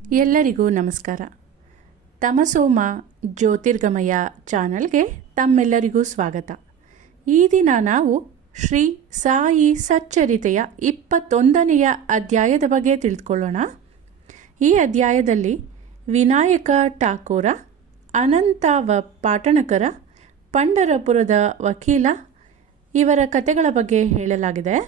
ಎಲ್ಲರಿಗೂ ನಮಸ್ಕಾರ. ತಮಸೋಮ ಜ್ಯೋತಿರ್ಗಮಯ ಚಾನಲ್ಗೆ ತಮ್ಮೆಲ್ಲರಿಗೂ ಸ್ವಾಗತ. ಈ ದಿನ ನಾವು ಶ್ರೀ ಸಾಯಿ ಸಚ್ಚರಿತೆಯ 21ನೆಯ ಅಧ್ಯಾಯದ ಬಗ್ಗೆ ತಿಳಿದುಕೊಳ್ಳೋಣ. ಈ ಅಧ್ಯಾಯದಲ್ಲಿ ವಿನಾಯಕ ಠಾಕೂರ, ಅನಂತ ಪಾಟಣಕರ, ಪಂಢರಪುರದ ವಕೀಲ ಇವರ ಕಥೆಗಳ ಬಗ್ಗೆ ಹೇಳಲಾಗಿದೆ.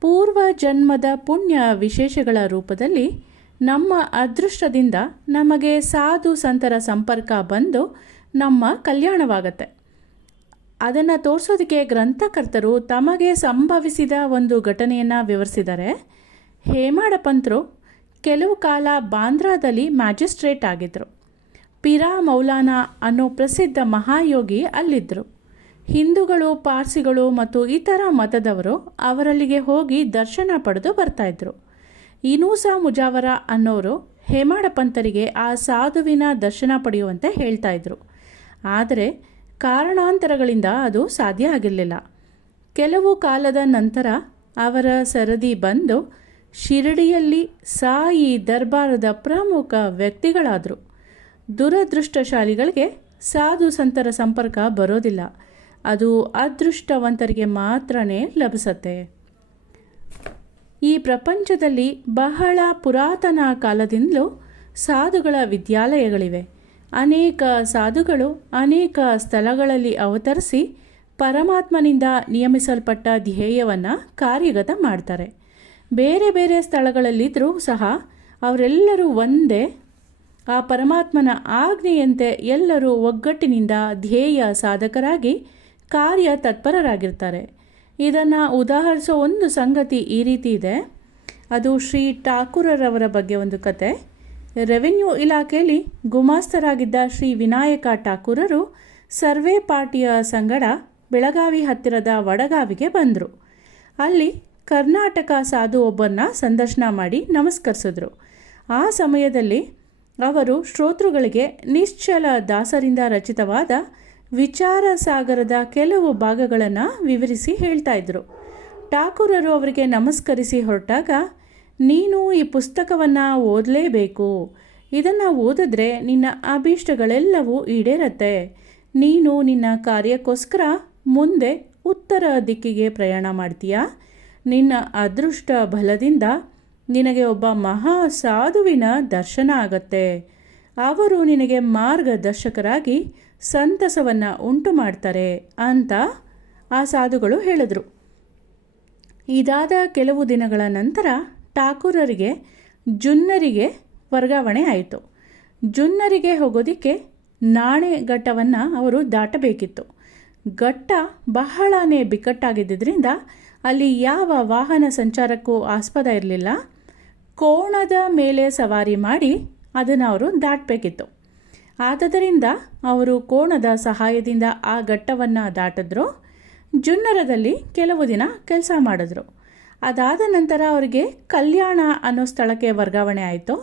ಪೂರ್ವ ಜನ್ಮದ ಪುಣ್ಯ ವಿಶೇಷಗಳ ರೂಪದಲ್ಲಿ ನಮ್ಮ ಅದೃಷ್ಟದಿಂದ ನಮಗೆ ಸಾಧು ಸಂತರ ಸಂಪರ್ಕ ಬಂದು ನಮ್ಮ ಕಲ್ಯಾಣವಾಗತ್ತೆ. ಅದನ್ನು ತೋರಿಸೋದಕ್ಕೆ ಗ್ರಂಥಕರ್ತರು ತಮಗೆ ಸಂಭವಿಸಿದ ಒಂದು ಘಟನೆಯನ್ನು ವಿವರಿಸಿದ್ದಾರೆ. ಹೇಮಾಡ ಪಂತರು ಕೆಲವು ಕಾಲ ಬಾಂದ್ರಾದಲ್ಲಿ ಮ್ಯಾಜಿಸ್ಟ್ರೇಟ್ ಆಗಿದ್ದರು. ಪಿರಾ ಮೌಲಾನಾ ಅನ್ನೋ ಪ್ರಸಿದ್ಧ ಮಹಾಯೋಗಿ ಅಲ್ಲಿದ್ದರು. ಹಿಂದೂಗಳು, ಪಾರ್ಸಿಗಳು ಮತ್ತು ಇತರ ಮತದವರು ಅವರಲ್ಲಿಗೆ ಹೋಗಿ ದರ್ಶನ ಪಡೆದು ಬರ್ತಾಯಿದ್ರು. ಇನೂಸಾ ಮುಜಾವರ ಅನ್ನೋರು ಹೇಮಾಡ ಪಂತರಿಗೆ ಆ ಸಾಧುವಿನ ದರ್ಶನ ಪಡೆಯುವಂತೆ ಹೇಳ್ತಾ ಇದ್ರು. ಆದರೆ ಕಾರಣಾಂತರಗಳಿಂದ ಅದು ಸಾಧ್ಯ ಆಗಿರಲಿಲ್ಲ. ಕೆಲವು ಕಾಲದ ನಂತರ ಅವರ ಸರದಿ ಬಂದು ಶಿರಡಿಯಲ್ಲಿ ಸಾಯಿ ದರ್ಬಾರದ ಪ್ರಮುಖ ವ್ಯಕ್ತಿಗಳಾದರು. ದುರದೃಷ್ಟಶಾಲಿಗಳಿಗೆ ಸಾಧು ಸಂತರ ಸಂಪರ್ಕ ಬರೋದಿಲ್ಲ. ಅದು ಅದೃಷ್ಟವಂತರಿಗೆ ಮಾತ್ರನೇ ಲಭಿಸತ್ತೆ. ಈ ಪ್ರಪಂಚದಲ್ಲಿ ಬಹಳ ಪುರಾತನ ಕಾಲದಿಂದಲೂ ಸಾಧುಗಳ ವಿದ್ಯಾಲಯಗಳಿವೆ. ಅನೇಕ ಸಾಧುಗಳು ಅನೇಕ ಸ್ಥಳಗಳಲ್ಲಿ ಅವತರಿಸಿ ಪರಮಾತ್ಮನಿಂದ ನಿಯಮಿಸಲ್ಪಟ್ಟ ಧ್ಯೇಯವನ್ನು ಕಾರ್ಯಗತ ಮಾಡ್ತಾರೆ. ಬೇರೆ ಬೇರೆ ಸ್ಥಳಗಳಲ್ಲಿದ್ದರೂ ಸಹ ಅವರೆಲ್ಲರೂ ಒಂದೇ. ಆ ಪರಮಾತ್ಮನ ಆಜ್ಞೆಯಂತೆ ಎಲ್ಲರೂ ಒಗ್ಗಟ್ಟಿನಿಂದ ಧ್ಯೇಯ ಸಾಧಕರಾಗಿ ಕಾರ್ಯ ತತ್ಪರರಾಗಿರ್ತಾರೆ. ಇದನ್ನು ಉದಾಹರಿಸೋ ಒಂದು ಸಂಗತಿ ಈ ರೀತಿ ಇದೆ. ಅದು ಶ್ರೀ ಠಾಕೂರರವರ ಬಗ್ಗೆ ಒಂದು ಕತೆ. ರೆವೆನ್ಯೂ ಇಲಾಖೆಯಲ್ಲಿ ಗುಮಾಸ್ತರಾಗಿದ್ದ ಶ್ರೀ ವಿನಾಯಕ ಠಾಕೂರರು ಸರ್ವೆ ಪಾರ್ಟಿಯ ಸಂಗಡ ಬೆಳಗಾವಿ ಹತ್ತಿರದ ವಡಗಾವಿಗೆ ಬಂದರು. ಅಲ್ಲಿ ಕರ್ನಾಟಕ ಸಾಧು ಒಬ್ಬರನ್ನ ಸಂದರ್ಶನ ಮಾಡಿ ನಮಸ್ಕರಿಸಿದ್ರು. ಆ ಸಮಯದಲ್ಲಿ ಅವರು ಶ್ರೋತೃಗಳಿಗೆ ನಿಶ್ಚಲ ದಾಸರಿಂದ ರಚಿತವಾದ ವಿಚಾರ ಸಾಗರದ ಕೆಲವು ಭಾಗಗಳನ್ನು ವಿವರಿಸಿ ಹೇಳ್ತಾ ಇದ್ರು. ಠಾಕೂರರು ಅವರಿಗೆ ನಮಸ್ಕರಿಸಿ ಹೊರಟಾಗ, ನೀನು ಈ ಪುಸ್ತಕವನ್ನು ಓದಲೇಬೇಕು. ಇದನ್ನು ಓದಿದ್ರೆ ನಿನ್ನ ಅಭೀಷ್ಟಗಳೆಲ್ಲವೂ ಈಡೇರತ್ತೆ. ನೀನು ನಿನ್ನ ಕಾರ್ಯಕ್ಕೋಸ್ಕರ ಮುಂದೆ ಉತ್ತರ ದಿಕ್ಕಿಗೆ ಪ್ರಯಾಣ ಮಾಡ್ತೀಯ. ನಿನ್ನ ಅದೃಷ್ಟ ಬಲದಿಂದ ನಿನಗೆ ಒಬ್ಬ ಮಹಾ ಸಾಧುವಿನ ದರ್ಶನ ಆಗತ್ತೆ. ಅವರು ನಿನಗೆ ಮಾರ್ಗದರ್ಶಕರಾಗಿ ಸಂತಸವನ್ನು ಉಂಟು ಮಾಡ್ತಾರೆ ಅಂತ ಆ ಸಾಧುಗಳು ಹೇಳಿದ್ರು. ಇದಾದ ಕೆಲವು ದಿನಗಳ ನಂತರ ಠಾಕೂರರಿಗೆ ಜುನ್ನರಿಗೆ ವರ್ಗಾವಣೆ ಆಯಿತು. ಜುನ್ನರಿಗೆ ಹೋಗೋದಕ್ಕೆ ನಾಣೆ ಘಟ್ಟವನ್ನು ಅವರು ದಾಟಬೇಕಿತ್ತು. ಘಟ್ಟ ಬಹಳನೇ ಬಿಕ್ಕಟ್ಟಾಗಿದ್ದರಿಂದ ಅಲ್ಲಿ ಯಾವ ವಾಹನ ಸಂಚಾರಕ್ಕೂ ಆಸ್ಪದ ಇರಲಿಲ್ಲ. ಕೋಣದ ಮೇಲೆ ಸವಾರಿ ಮಾಡಿ ಅದನ್ನು ಅವರು ದಾಟಬೇಕಿತ್ತು. ಆದ್ದರಿಂದ ಅವರು ಕೋಣದ ಸಹಾಯದಿಂದ ಆ ಘಟ್ಟವನ್ನು ದಾಟಿದ್ರು. ಜುನ್ನರದಲ್ಲಿ ಕೆಲವು ದಿನ ಕೆಲಸ ಮಾಡಿದ್ರು. ಅದಾದ ನಂತರ ಅವರಿಗೆ ಕಲ್ಯಾಣ ಅನ್ನೋ ಸ್ಥಳಕ್ಕೆ ವರ್ಗಾವಣೆ ಆಯಿತು.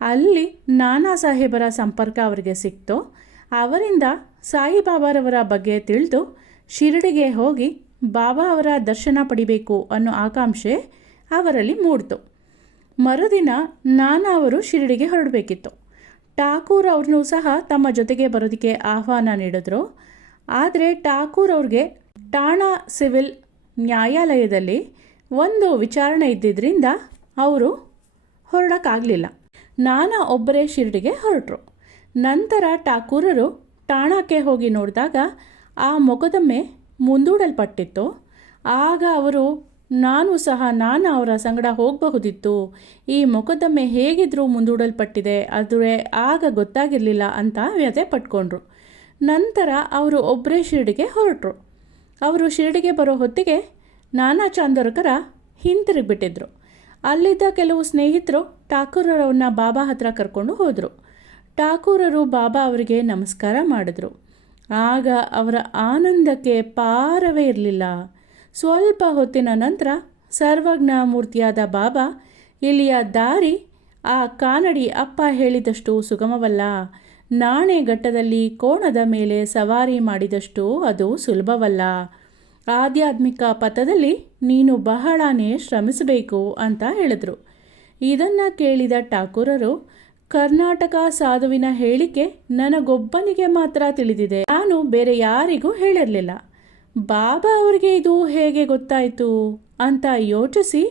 ಅಲ್ಲಿ ನಾನಾ ಸಾಹೇಬರ ಸಂಪರ್ಕ ಅವರಿಗೆ ಸಿಕ್ತು. ಅವರಿಂದ ಸಾಯಿಬಾಬಾರವರ ಬಗ್ಗೆ ತಿಳಿದು ಶಿರಡಿಗೆ ಹೋಗಿ ಬಾಬಾ ಅವರ ದರ್ಶನ ಪಡಿಬೇಕು ಅನ್ನೋ ಆಕಾಂಕ್ಷೆ ಅವರಲ್ಲಿ ಮೂಡಿತು. ಮರುದಿನ ನಾನಾ ಅವರು ಶಿರಡಿಗೆ ಹೊರಡಬೇಕಿತ್ತು. ಠಾಕೂರ್ ಅವ್ರನ್ನೂ ಸಹ ತಮ್ಮ ಜೊತೆಗೆ ಬರೋದಕ್ಕೆ ಆಹ್ವಾನ ನೀಡಿದ್ರು. ಆದರೆ ಠಾಕೂರ್ ಅವ್ರಿಗೆ ಠಾಣಾ ಸಿವಿಲ್ ನ್ಯಾಯಾಲಯದಲ್ಲಿ ಒಂದು ವಿಚಾರಣೆ ಇದ್ದಿದ್ದರಿಂದ ಅವರು ಹೊರಡೋಕ್ಕಾಗಲಿಲ್ಲ. ನಾನಾ ಒಬ್ಬರೇ ಶಿರಡಿಗೆ ಹೊರಟರು. ನಂತರ ಠಾಕೂರರು ಠಾಣಾಕ್ಕೆ ಹೋಗಿ ನೋಡಿದಾಗ ಆ ಮೊಕದ್ದಮೆ ಮುಂದೂಡಲ್ಪಟ್ಟಿತ್ತು. ಆಗ ಅವರು ನಾನು ಅವರ ಸಂಗಡ ಹೋಗಬಹುದಿತ್ತು. ಈ ಮೊಕದ್ದಮೆ ಹೇಗಿದ್ರೂ ಮುಂದೂಡಲ್ಪಟ್ಟಿದೆ, ಆದರೆ ಆಗ ಗೊತ್ತಾಗಿರಲಿಲ್ಲ ಅಂತ ವ್ಯಥೆ ಪಟ್ಕೊಂಡ್ರು. ನಂತರ ಅವರು ಒಬ್ಬರೇ ಶಿರಡಿಗೆ ಹೊರಟರು. ಅವರು ಶಿರಡಿಗೆ ಬರೋ ಹೊತ್ತಿಗೆ ನಾನಾ ಚಾಂದೋರ್ಕರ ಹಿಂತಿರುಗಿಬಿಟ್ಟಿದ್ರು. ಅಲ್ಲಿದ್ದ ಕೆಲವು ಸ್ನೇಹಿತರು ಠಾಕೂರರವ್ರನ್ನ ಬಾಬಾ ಹತ್ರ ಕರ್ಕೊಂಡು ಹೋದರು. ಠಾಕೂರರು ಬಾಬಾ ಅವರಿಗೆ ನಮಸ್ಕಾರ ಮಾಡಿದ್ರು. ಆಗ ಅವರ ಆನಂದಕ್ಕೆ ಪಾರವೇ ಇರಲಿಲ್ಲ. ಸ್ವಲ್ಪ ಹೊತ್ತಿನ ನಂತರ ಸರ್ವಜ್ಞ ಮೂರ್ತಿಯಾದ ಬಾಬಾ, ಇಲ್ಲಿಯ ದಾರಿ ಆ ಕಾನಡಿ ಅಪ್ಪ ಹೇಳಿದಷ್ಟು ಸುಗಮವಲ್ಲ. ನಾಣೆಘಟ್ಟದಲ್ಲಿ ಕೋಣದ ಮೇಲೆ ಸವಾರಿ ಮಾಡಿದಷ್ಟು ಅದು ಸುಲಭವಲ್ಲ. ಆಧ್ಯಾತ್ಮಿಕ ಪಥದಲ್ಲಿ ನೀನು ಬಹಳನೇ ಶ್ರಮಿಸಬೇಕು ಅಂತ ಹೇಳಿದ್ರು. ಇದನ್ನು ಕೇಳಿದ ಠಾಕೂರರು, ಕರ್ನಾಟಕ ಸಾಧುವಿನ ಹೇಳಿಕೆ ನನಗೊಬ್ಬನಿಗೆ ಮಾತ್ರ ತಿಳಿದಿದೆ, ನಾನು ಬೇರೆ ಯಾರಿಗೂ ಹೇಳಿರಲಿಲ್ಲ. ಬಾಬಾ ಅವರಿಗೆ ಇದು ಹೇಗೆ ಗೊತ್ತಾಯಿತು ಅಂತ ಯೋಚಿಸಿ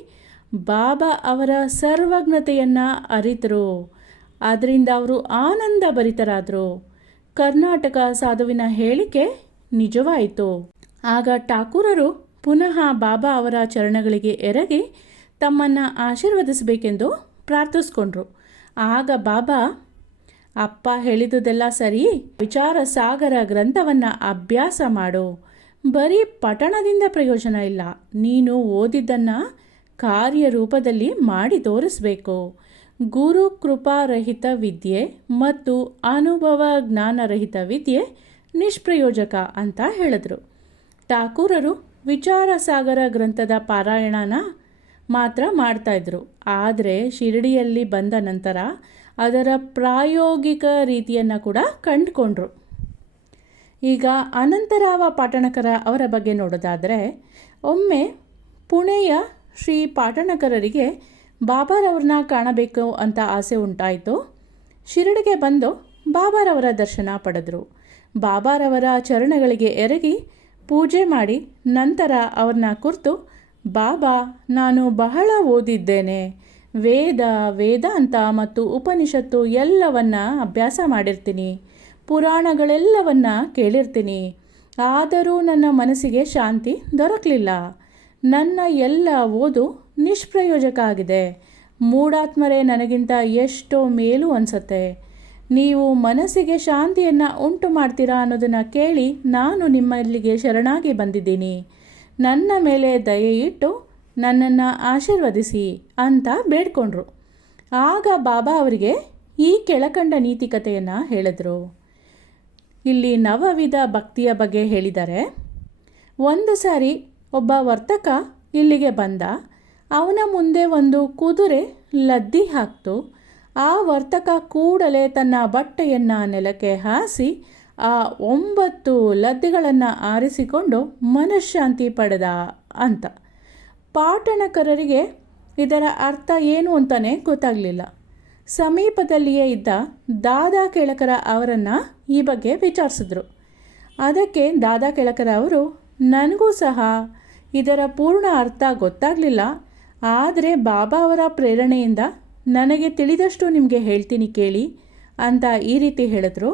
ಬಾಬಾ ಅವರ ಸರ್ವಜ್ಞತೆಯನ್ನು ಅರಿತರು. ಅದರಿಂದ ಅವರು ಆನಂದ ಭರಿತರಾದರು. ಕರ್ನಾಟಕ ಸಾಧುವಿನ ಹೇಳಿಕೆ ನಿಜವಾಯಿತು. ಆಗ ಠಾಕೂರರು ಪುನಃ ಬಾಬಾ ಅವರ ಚರಣಗಳಿಗೆ ಎರಗಿ ತಮ್ಮನ್ನು ಆಶೀರ್ವದಿಸಬೇಕೆಂದು ಪ್ರಾರ್ಥಿಸ್ಕೊಂಡ್ರು. ಆಗ ಬಾಬಾ, ಅಪ್ಪ ಹೇಳಿದುದೆಲ್ಲ ಸರಿ, ವಿಚಾರ ಸಾಗರ ಗ್ರಂಥವನ್ನು ಅಭ್ಯಾಸ ಮಾಡು. ಬರೀ ಪಠಣದಿಂದ ಪ್ರಯೋಜನ ಇಲ್ಲ, ನೀನು ಓದಿದ್ದನ್ನು ಕಾರ್ಯರೂಪದಲ್ಲಿ ಮಾಡಿ ತೋರಿಸಬೇಕು. ಗುರು ಕೃಪಾರಹಿತ ವಿದ್ಯೆ ಮತ್ತು ಅನುಭವ ಜ್ಞಾನರಹಿತ ವಿದ್ಯೆ ನಿಷ್ಪ್ರಯೋಜಕ ಅಂತ ಹೇಳಿದ್ರು. ಠಾಕೂರರು ವಿಚಾರ ಸಾಗರ ಗ್ರಂಥದ ಪಾರಾಯಣನ ಮಾತ್ರ ಮಾಡ್ತಾಯಿದ್ರು. ಆದರೆ ಶಿರಡಿಯಲ್ಲಿ ಬಂದ ನಂತರ ಅದರ ಪ್ರಾಯೋಗಿಕ ರೀತಿಯನ್ನು ಕೂಡ ಕಂಡುಕೊಂಡ್ರು. ಈಗ ಅನಂತರಾವ ಪಾಟಣಕರ ಅವರ ಬಗ್ಗೆ ನೋಡೋದಾದರೆ, ಒಮ್ಮೆ ಪುಣೆಯ ಶ್ರೀ ಪಾಟಣಕರರಿಗೆ ಬಾಬಾರವ್ರನ್ನ ಕಾಣಬೇಕು ಅಂತ ಆಸೆ ಉಂಟಾಯಿತು. ಶಿರಡಿಗೆ ಬಂದು ಬಾಬಾರವರ ದರ್ಶನ ಪಡೆದರು. ಬಾಬಾರವರ ಚರಣಗಳಿಗೆ ಎರಗಿ ಪೂಜೆ ಮಾಡಿ ನಂತರ ಅವ್ರನ್ನ ಕುರಿತು, ಬಾಬಾ, ನಾನು ಬಹಳ ಓದಿದ್ದೇನೆ, ವೇದಾಂತ ಮತ್ತು ಉಪನಿಷತ್ತು ಎಲ್ಲವನ್ನ ಅಭ್ಯಾಸ ಮಾಡಿರ್ತೀನಿ, ಪುರಾಣಗಳೆಲ್ಲವನ್ನ ಕೇಳಿರ್ತೀನಿ, ಆದರೂ ನನ್ನ ಮನಸ್ಸಿಗೆ ಶಾಂತಿ ದೊರಕಲಿಲ್ಲ. ನನ್ನ ಎಲ್ಲ ಓದು ನಿಷ್ಪ್ರಯೋಜಕ ಆಗಿದೆ. ಮೂಢಾತ್ಮರೇ ನನಗಿಂತ ಎಷ್ಟೋ ಮೇಲೂ ಅನಿಸುತ್ತೆ. ನೀವು ಮನಸ್ಸಿಗೆ ಶಾಂತಿಯನ್ನು ಉಂಟು ಮಾಡ್ತೀರಾ ಅನ್ನೋದನ್ನು ಕೇಳಿ ನಾನು ನಿಮ್ಮಲ್ಲಿಗೆ ಶರಣಾಗಿ ಬಂದಿದ್ದೀನಿ. ನನ್ನ ಮೇಲೆ ದಯೆ ಇಟ್ಟು ನನ್ನನ್ನು ಆಶೀರ್ವದಿಸಿ ಅಂತ ಬೇಡ್ಕೊಂಡ್ರು. ಆಗ ಬಾಬಾ ಅವರಿಗೆ ಈ ಕೆಳಕಂಡ ನೀತಿಕತೆಯನ್ನು ಹೇಳಿದ್ರು. ಇಲ್ಲಿ ನವವಿಧ ಭಕ್ತಿಯ ಬಗ್ಗೆ ಹೇಳಿದ್ದಾರೆ. ಒಂದು ಸಾರಿ ಒಬ್ಬ ವರ್ತಕ ಇಲ್ಲಿಗೆ ಬಂದ. ಅವನ ಮುಂದೆ ಒಂದು ಕುದುರೆ ಲದ್ದಿ ಹಾಕ್ತು. ಆ ವರ್ತಕ ಕೂಡಲೇ ತನ್ನ ಬಟ್ಟೆಯನ್ನು ನೆಲಕ್ಕೆ ಹಾಸಿ ಆ 9 ಲದ್ದಿಗಳನ್ನು ಆರಿಸಿಕೊಂಡು ಮನಃಶಾಂತಿ ಪಡೆದ ಅಂತ. ಪಾಟಣಕರರಿಗೆ ಇದರ ಅರ್ಥ ಏನು ಅಂತಲೇ ಗೊತ್ತಾಗಲಿಲ್ಲ. ಸಮೀಪದಲ್ಲಿಯೇ ಇದ್ದ ದಾದಾ ಕೇಳಕರ ಅವರನ್ನು ಈ ಬಗ್ಗೆ ವಿಚಾರಿಸಿದ್ರು. ಅದಕ್ಕೆ ದಾದಾ ಕೇಳಕರ ಅವರು, ನನಗೂ ಸಹ ಇದರ ಪೂರ್ಣ ಅರ್ಥ ಗೊತ್ತಾಗಲಿಲ್ಲ, ಆದರೆ ಬಾಬಾ ಅವರ ಪ್ರೇರಣೆಯಿಂದ ನನಗೆ ತಿಳಿದಷ್ಟು ನಿಮಗೆ ಹೇಳ್ತೀನಿ ಕೇಳಿ ಅಂತ ಈ ರೀತಿ ಹೇಳಿದ್ರು.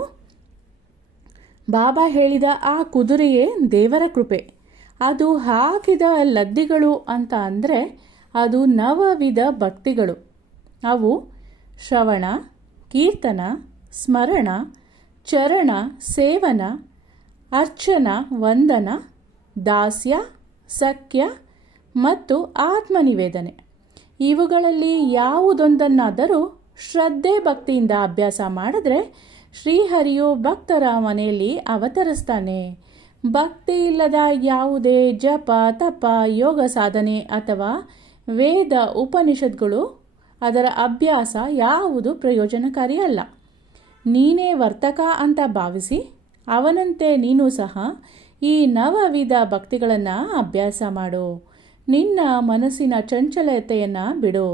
ಬಾಬಾ ಹೇಳಿದ ಆ ಕುದುರೆಯೇ ದೇವರ ಕೃಪೆ. ಅದು ಹಾಕಿದ ಲದ್ದಿಗಳು ಅಂತ ಅಂದರೆ ಅದು ನವವಿಧ ಭಕ್ತಿಗಳು. ಅವು ಶ್ರವಣ, ಕೀರ್ತನ, ಸ್ಮರಣ, ಚರಣ ಸೇವನ, ಅರ್ಚನ, ವಂದನ, ದಾಸ್ಯ, ಸಖ್ಯ ಮತ್ತು ಆತ್ಮನಿವೇದನೆ. ಇವುಗಳಲ್ಲಿ ಯಾವುದೊಂದನ್ನಾದರೂ ಶ್ರದ್ಧೆ ಭಕ್ತಿಯಿಂದ ಅಭ್ಯಾಸ ಮಾಡಿದ್ರೆ ಶ್ರೀಹರಿಯು ಭಕ್ತರ ಮನೆಯಲ್ಲಿ ಅವತರಿಸ್ತಾನೆ. ಭಕ್ತಿ ಇಲ್ಲದ ಯಾವುದೇ ಜಪ, ತಪ, ಯೋಗ ಸಾಧನೆ ಅಥವಾ ವೇದ ಉಪನಿಷತ್ಗಳು ಅದರ ಅಭ್ಯಾಸ ಯಾವುದು ಪ್ರಯೋಜನಕಾರಿ ಅಲ್ಲ. ನೀನೇ ವರ್ತಕ ಅಂತ ಭಾವಿಸಿ ಅವನಂತೆ ನೀನು ಸಹ ಈ ನವವಿಧ ಭಕ್ತಿಗಳನ್ನು ಅಭ್ಯಾಸ ಮಾಡು. ನಿನ್ನ ಮನಸ್ಸಿನ ಚಂಚಲತೆಯನ್ನು ಬಿಡು,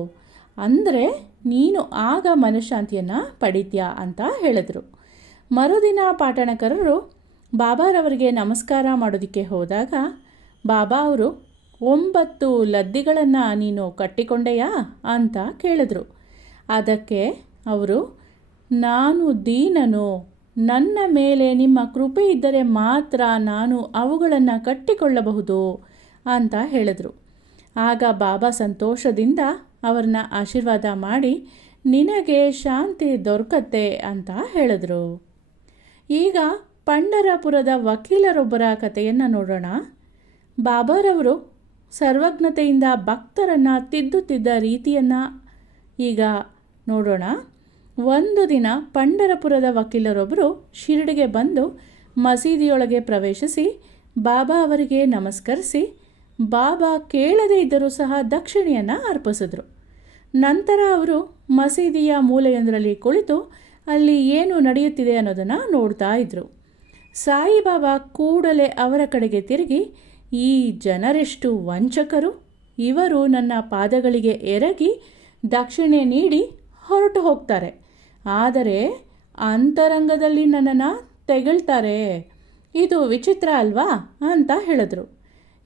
ಅಂದರೆ ನೀನು ಆಗ ಮನಃಶಾಂತಿಯನ್ನು ಪಡಿತೀಯ ಅಂತ ಹೇಳಿದ್ರು. ಮರುದಿನ ಪಾಟಣಕರರು ಬಾಬಾರವರಿಗೆ ನಮಸ್ಕಾರ ಮಾಡೋದಕ್ಕೆ ಹೋದಾಗ ಬಾಬಾ ಅವರು 9 ಲದ್ದಿಗಳನ್ನು ನೀನು ಕಟ್ಟಿಕೊಂಡೆಯಾ ಅಂತ ಕೇಳಿದ್ರು. ಅದಕ್ಕೆ ಅವರು, ನಾನು ದೀನನು, ನನ್ನ ಮೇಲೆ ನಿಮ್ಮ ಕೃಪೆ ಇದ್ದರೆ ಮಾತ್ರ ನಾನು ಅವುಗಳನ್ನು ಕಟ್ಟಿಕೊಳ್ಳಬಹುದು ಅಂತ ಹೇಳಿದ್ರು. ಆಗ ಬಾಬಾ ಸಂತೋಷದಿಂದ ಅವ್ರನ್ನ ಆಶೀರ್ವಾದ ಮಾಡಿ ನಿನಗೆ ಶಾಂತಿ ದೊರಕತ್ತೆ ಅಂತ ಹೇಳಿದ್ರು. ಈಗ ಪಂಢರಪುರದ ವಕೀಲರೊಬ್ಬರ ಕಥೆಯನ್ನು ನೋಡೋಣ. ಬಾಬಾರವರು ಸರ್ವಜ್ಞತೆಯಿಂದ ಭಕ್ತರನ್ನು ತಿದ್ದುತ್ತಿದ್ದ ರೀತಿಯನ್ನು ಈಗ ನೋಡೋಣ. ಒಂದು ದಿನ ಪಂಢರಪುರದ ವಕೀಲರೊಬ್ಬರು ಶಿರಡಿಗೆ ಬಂದು ಮಸೀದಿಯೊಳಗೆ ಪ್ರವೇಶಿಸಿ ಬಾಬಾ ಅವರಿಗೆ ನಮಸ್ಕರಿಸಿ ಬಾಬಾ ಕೇಳದೇ ಇದ್ದರೂ ಸಹ ದಕ್ಷಿಣೆಯನ್ನು ಅರ್ಪಿಸಿದ್ರು. ನಂತರ ಅವರು ಮಸೀದಿಯ ಮೂಲೆಯೊಂದರಲ್ಲಿ ಕುಳಿತು ಅಲ್ಲಿ ಏನು ನಡೆಯುತ್ತಿದೆ ಅನ್ನೋದನ್ನು ನೋಡ್ತಾ ಇದ್ದರು. ಸಾಯಿಬಾಬಾ ಕೂಡಲೇ ಅವರ ಕಡೆಗೆ ತಿರುಗಿ, ಈ ಜನರೆಷ್ಟು ವಂಚಕರು, ಇವರು ನನ್ನ ಪಾದಗಳಿಗೆ ಎರಗಿ ದಕ್ಷಿಣೆ ನೀಡಿ ಹೊರಟು ಹೋಗ್ತಾರೆ. ಆದರೆ ಅಂತರಂಗದಲ್ಲಿ ನನ್ನನ್ನು ತೆಗಳ್ತಾರೆ. ಇದು ವಿಚಿತ್ರ ಅಲ್ವಾ ಅಂತ ಹೇಳಿದ್ರು.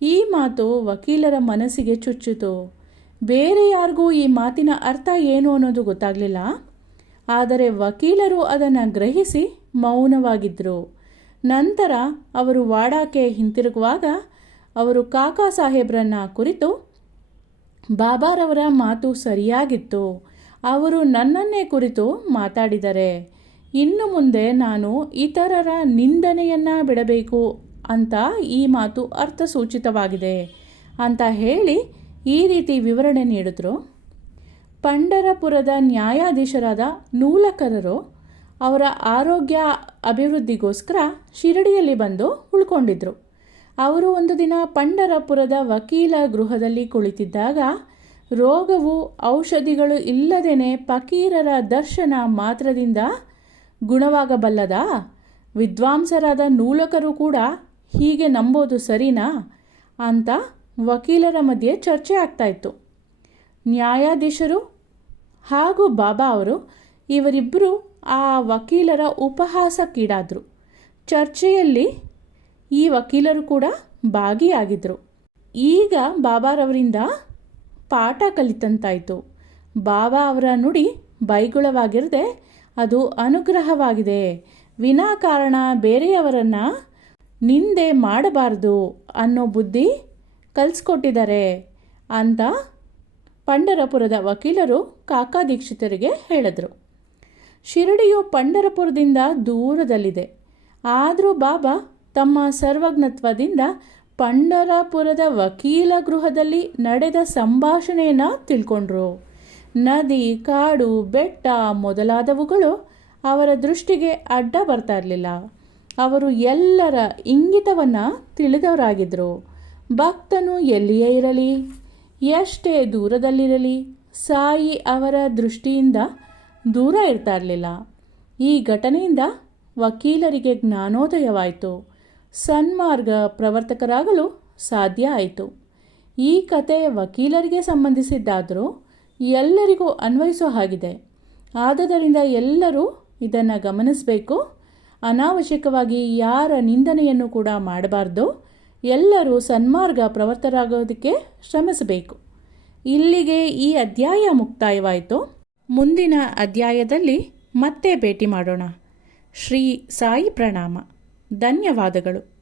ಈ ಮಾತು ವಕೀಲರ ಮನಸ್ಸಿಗೆ ಚುಚ್ಚಿತು. ಬೇರೆ ಯಾರಿಗೂ ಈ ಮಾತಿನ ಅರ್ಥ ಏನು ಅನ್ನೋದು ಗೊತ್ತಾಗಲಿಲ್ಲ. ಆದರೆ ವಕೀಲರು ಅದನ್ನು ಗ್ರಹಿಸಿ ಮೌನವಾಗಿದ್ದರು. ನಂತರ ಅವರು ವಾಡಾಕ್ಕೆ ಹಿಂತಿರುಗುವಾಗ ಅವರು ಕಾಕಾ ಸಾಹೇಬ್ರನ್ನ ಕುರಿತು, ಬಾಬಾರವರ ಮಾತು ಸರಿಯಾಗಿತ್ತು, ಅವರು ನನ್ನನ್ನೇ ಕುರಿತು ಮಾತಾಡಿದರೆ, ಇನ್ನು ಮುಂದೆ ನಾನು ಇತರರ ನಿಂದನೆಯನ್ನು ಬಿಡಬೇಕು ಅಂತ ಈ ಮಾತು ಅರ್ಥಸೂಚಿತವಾಗಿದೆ ಅಂತ ಹೇಳಿ ಈ ರೀತಿ ವಿವರಣೆ ನೀಡಿದ್ರು. ಪಂಢರಪುರದ ನ್ಯಾಯಾಧೀಶರಾದ ನೂಲಕರರು ಅವರ ಆರೋಗ್ಯ ಅಭಿವೃದ್ಧಿಗೋಸ್ಕರ ಶಿರಡಿಯಲ್ಲಿ ಬಂದು ಉಳ್ಕೊಂಡಿದ್ರು. ಅವರು ಒಂದು ದಿನ ಪಂಢರಪುರದ ವಕೀಲ ಗೃಹದಲ್ಲಿ ಕುಳಿತಿದ್ದಾಗ ರೋಗವು ಔಷಧಿಗಳು ಇಲ್ಲದೇನೆ ಫಕೀರರ ದರ್ಶನ ಮಾತ್ರದಿಂದ ಗುಣವಾಗಬಲ್ಲದಾ? ವಿದ್ವಾಂಸರಾದ ನೂಲಕರು ಕೂಡ ಹೀಗೆ ನಂಬೋದು ಸರಿನಾ ಅಂತ ವಕೀಲರ ಮಧ್ಯೆ ಚರ್ಚೆ ಆಗ್ತಾಯಿತ್ತು. ನ್ಯಾಯಾಧೀಶರು ಹಾಗೂ ಬಾಬಾ ಅವರು ಇವರಿಬ್ಬರು ಆ ವಕೀಲರ ಉಪಹಾಸಕ್ಕೀಡಾದರು. ಚರ್ಚೆಯಲ್ಲಿ ಈ ವಕೀಲರು ಕೂಡ ಭಾಗಿಯಾಗಿದ್ದರು. ಈಗ ಬಾಬಾರವರಿಂದ ಪಾಠ ಕಲಿತಂತಾಯಿತು. ಬಾಬಾ ಅವರ ನುಡಿ ಬೈಗುಳವಾಗಿರದೆ ಅದು ಅನುಗ್ರಹವಾಗಿದೆ. ವಿನಾಕಾರಣ ಬೇರೆಯವರನ್ನು ನಿಂದೆ ಮಾಡಬಾರ್ದು ಅನ್ನೋ ಬುದ್ಧಿ ಕಲಿಸ್ಕೊಟ್ಟಿದ್ದಾರೆ ಅಂತ ಪಂಢರಪುರದ ವಕೀಲರು ಕಾಕಾ ದೀಕ್ಷಿತರಿಗೆ ಹೇಳಿದ್ರು. ಶಿರಡಿಯು ಪಂಢರಪುರದಿಂದ ದೂರದಲ್ಲಿದೆ. ಆದರೂ ಬಾಬಾ ತಮ್ಮ ಸರ್ವಜ್ಞತ್ವದಿಂದ ಪಂಢರಪುರದ ವಕೀಲ ಗೃಹದಲ್ಲಿ ನಡೆದ ಸಂಭಾಷಣೆಯನ್ನು ತಿಳ್ಕೊಂಡ್ರು. ನದಿ, ಕಾಡು, ಬೆಟ್ಟ ಮೊದಲಾದವುಗಳು ಅವರ ದೃಷ್ಟಿಗೆ ಅಡ್ಡ ಬರ್ತಾ ಇರಲಿಲ್ಲ. ಅವರು ಎಲ್ಲರ ಇಂಗಿತವನ್ನು ತಿಳಿದವರಾಗಿದ್ದರು. ಭಕ್ತನು ಎಲ್ಲಿಯೇ ಇರಲಿ, ಎಷ್ಟೇ ದೂರದಲ್ಲಿರಲಿ, ಸಾಯಿ ಅವರ ದೃಷ್ಟಿಯಿಂದ ದೂರ ಇರ್ತಾ ಇರಲಿಲ್ಲ. ಈ ಘಟನೆಯಿಂದ ವಕೀಲರಿಗೆ ಜ್ಞಾನೋದಯವಾಯಿತು. ಸನ್ಮಾರ್ಗ ಪ್ರವರ್ತಕರಾಗಲು ಸಾಧ್ಯ ಆಯಿತು. ಈ ಕತೆ ವಕೀಲರಿಗೆ ಸಂಬಂಧಿಸಿದ್ದಾದರೂ ಎಲ್ಲರಿಗೂ ಅನ್ವಯಿಸೋ ಹಾಗಿದೆ. ಆದುದರಿಂದ ಎಲ್ಲರೂ ಇದನ್ನು ಗಮನಿಸಬೇಕು. ಅನಾವಶ್ಯಕವಾಗಿ ಯಾರ ನಿಂದನೆಯನ್ನು ಕೂಡ ಮಾಡಬಾರ್ದು. ಎಲ್ಲರೂ ಸನ್ಮಾರ್ಗ ಪ್ರವರ್ತರಾಗೋದಕ್ಕೆ ಶ್ರಮಿಸಬೇಕು. ಇಲ್ಲಿಗೆ ಈ ಅಧ್ಯಾಯ ಮುಕ್ತಾಯವಾಯಿತು. ಮುಂದಿನ ಅಧ್ಯಾಯದಲ್ಲಿ ಮತ್ತೆ ಭೇಟಿ ಮಾಡೋಣ. ಶ್ರೀ ಸಾಯಿ ಪ್ರಣಾಮ. ಧನ್ಯವಾದಗಳು.